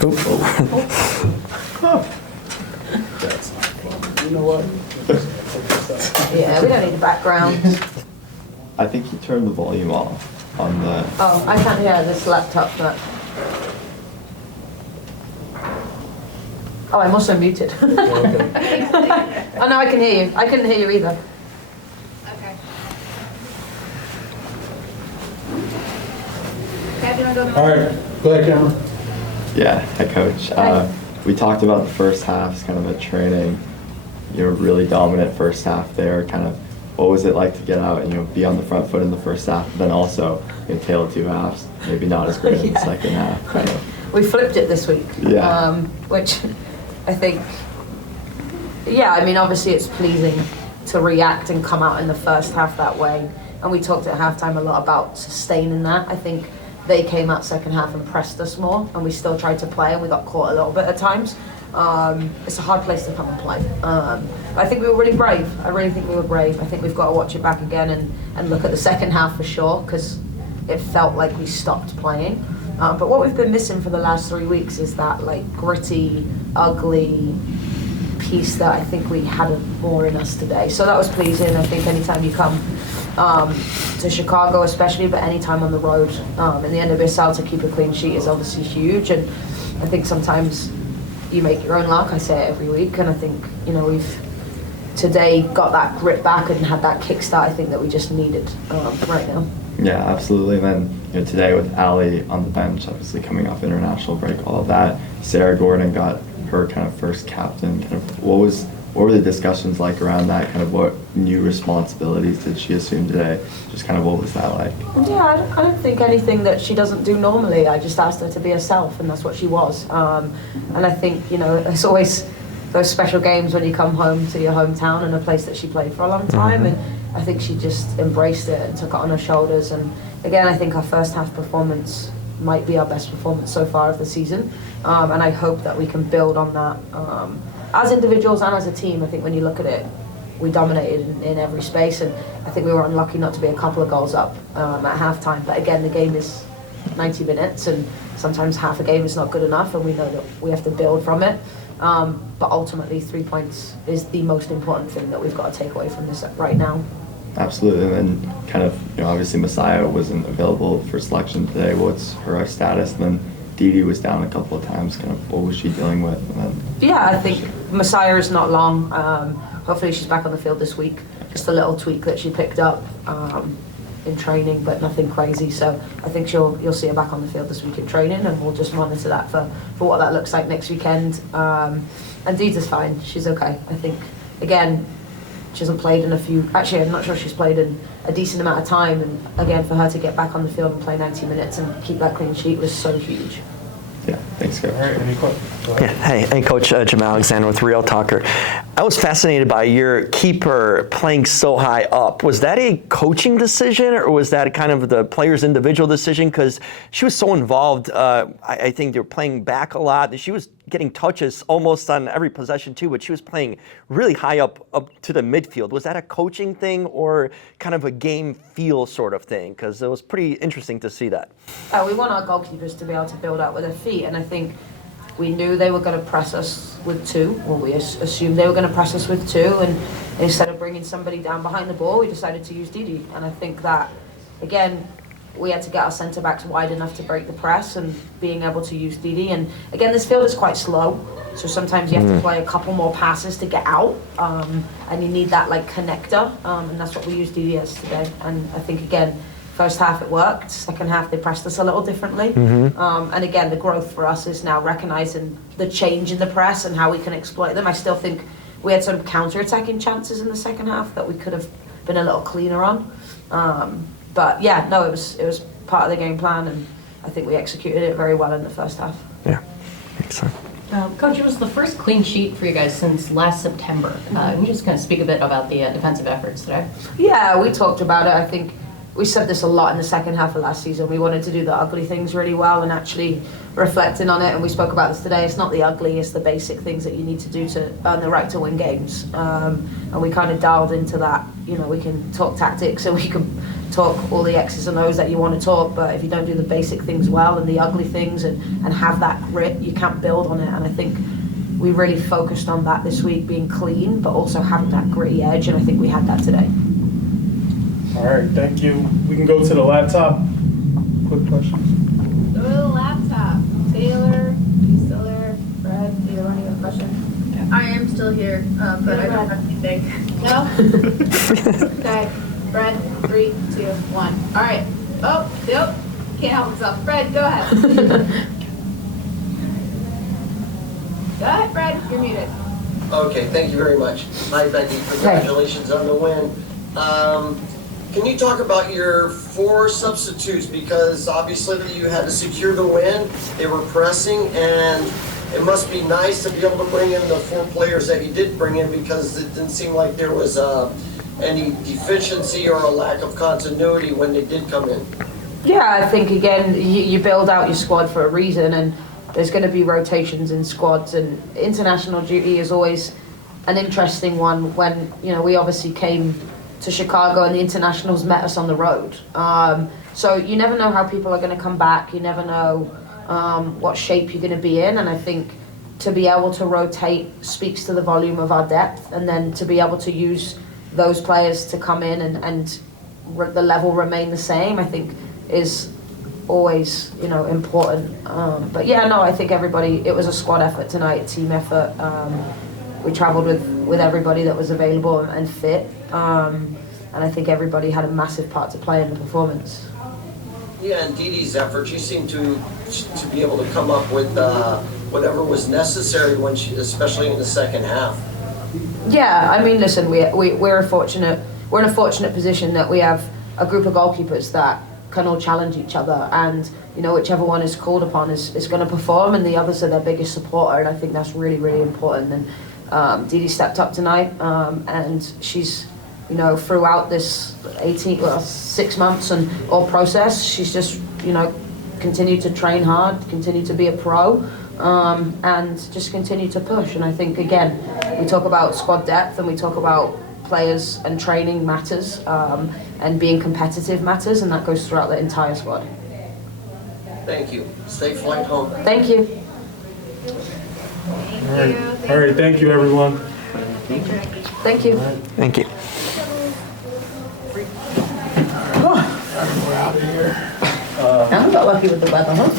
You know what? Yeah, we don't need the background. I think you turned the volume off on the... Oh, I can't hear this laptop, but... Oh, I'm also muted. Oh, no, I can hear you. I couldn't hear you either. Okay. Dad, do you want to go? All right, go ahead, Cameron. Yeah, hi coach. Hi. We talked about the first half, kind of a training, really dominant first half there. Kind of, what was it like to get out and be on the front foot in the first half, but then also tale of two halves, maybe not as great in the second half. Kind of. We flipped it this week. Yeah. Which I think, yeah, I mean, obviously it's pleasing to react and come out in the first half that way. And we talked at halftime a lot about sustaining that. I think they came out second half and pressed us more, and we still tried to play, and we got caught a little bit at times. It's a hard place to come and play. I think we were really brave. I really think we were brave. I think we've got to watch it back again and look at the second half for sure, because it felt like we stopped playing. But what we've been missing for the last 3 weeks is that gritty, ugly piece that I think we had more in us today. So that was pleasing. I think anytime you come to Chicago especially, but anytime on the road in the NWSL, to keep a clean sheet is obviously huge. And I think sometimes you make your own luck. I say it every week, and I think we've today got that grit back and had that kickstart I think that we just needed right now. Yeah, absolutely. And then today with Allie on the bench, obviously coming off international break, all of that, Sarah Gordon got her kind of first captain. Kind of what were the discussions like around that? Kind of what new responsibilities did she assume today? Just kind of what was that like? Yeah, I don't think anything that she doesn't do normally. I just asked her to be herself, and that's what she was. And I think it's always those special games when you come home to your hometown and a place that she played for a long time. And I think she just embraced it and took it on her shoulders. And again, I think our first half performance might be our best performance so far of the season. And I hope that we can build on that as individuals and as a team. I think when you look at it, we dominated in every space, and I think we were unlucky not to be a couple of goals up at halftime. But again, the game is 90 minutes, and sometimes half a game is not good enough, and we know that we have to build from it. But ultimately, 3 points is the most important thing that we've got to take away from this right now. Absolutely. And then kind of, obviously Messiah wasn't available for selection today. What's her status? And then Dee was down a couple of times. Kind of what was she dealing with? And then yeah, I think Messiah is not long. Hopefully she's back on the field this week. Just a little tweak that she picked up in training, but nothing crazy. So I think you'll see her back on the field this week in training, and we'll just monitor that for what that looks like next weekend. And Dee's fine. She's okay. I think, again, she hasn't played in actually I'm not sure she's played in a decent amount of time, and again, for her to get back on the field and play 90 minutes and keep that clean sheet was so huge. Yeah, thanks, Coach. All right, any questions? Yeah, hey, Coach Jamal Alexander with Real Talker. I was fascinated by your keeper playing so high up. Was that a coaching decision, or was that kind of the player's individual decision? Because she was so involved. I think they were playing back a lot. She was getting touches almost on every possession too, but she was playing really high up to the midfield. Was that a coaching thing or kind of a game feel sort of thing? Because it was pretty interesting to see that. We want our goalkeepers to be able to build out with their feet, and I think we knew they were going to press us with two, or we assumed they were going to press us with two, and instead of bringing somebody down behind the ball, we decided to use Dee. And I think that, again, we had to get our centre-backs wide enough to break the press and being able to use Dee. And again, this field is quite slow, so sometimes you have to play a couple more passes to get out, and you need that connector, and that's what we used Dee as today. And I think, again, first half it worked, second half they pressed us a little differently. And again, the growth for us is now recognizing the change in the press and how we can exploit them. I still think we had some counter-attacking chances in the second half that we could have been a little cleaner on. But yeah, no, it was part of the game plan, and I think we executed it very well in the first half. Yeah, excellent. Coach, it was the first clean sheet for you guys since last September. Can you just kind of speak a bit about the defensive efforts today? Yeah, we talked about it. I think we said this a lot in the second half of last season. We wanted to do the ugly things really well, and actually reflecting on it, and we spoke about this today, it's not the ugly, it's the basic things that you need to do to earn the right to win games. And we kind of dialed into that. We can talk tactics and we can talk all the X's and O's that you want to talk, but if you don't do the basic things well and the ugly things and have that grit, you can't build on it. And I think we really focused on that this week, being clean, but also having that gritty edge, and I think we had that today. All right, thank you. We can go to the laptop. Quick questions. Go to the laptop. Taylor, you still there? Fred, do you have any question? I am still here, but I don't have anything. No? Okay. Fred, 3, 2, 1. All right. Oh, nope. Can't help himself. Fred, go ahead. Go ahead, Fred. You're muted. Okay, thank you very much. Hi, Becki. Congratulations on the win. Can you talk about your 4 substitutes? Because obviously you had to secure the win. They were pressing, and it must be nice to be able to bring in the 4 players that you did bring in, because it didn't seem like there was any deficiency or a lack of continuity when they did come in. Yeah, I think again, you build out your squad for a reason, and there's going to be rotations in squads, and international duty is always an interesting one when, you know, we obviously came to Chicago and the internationals met us on the road. So you never know how people are going to come back. You never know what shape you're going to be in, and I think to be able to rotate speaks to the volume of our depth, and then to be able to use those players to come in and the level remain the same, I think is always, you know, important. But yeah, no, I think everybody, it was a squad effort tonight, team effort. We traveled with everybody that was available and fit, and I think everybody had a massive part to play in the performance. Yeah, and Dee Dee's efforts, you seem to be able to come up with whatever was necessary when especially in the second half. Yeah, I mean, listen, we're in a fortunate position that we have a group of goalkeepers that can all challenge each other, and you know, whichever one is called upon is going to perform, and the others are their biggest supporter, and I think that's really, really important. And Dee Dee stepped up tonight, and she's, you know, throughout this 6 months and all process, she's just, you know, continued to train hard, continued to be a pro, and just continue to push. And I think, again, we talk about squad depth and we talk about players and training matters, and being competitive matters, and that goes throughout the entire squad. Thank you. Safe flight home. Thank you. All right, thank you, everyone. Thank you. Thank you. We're out of here. I got lucky with the weather, huh?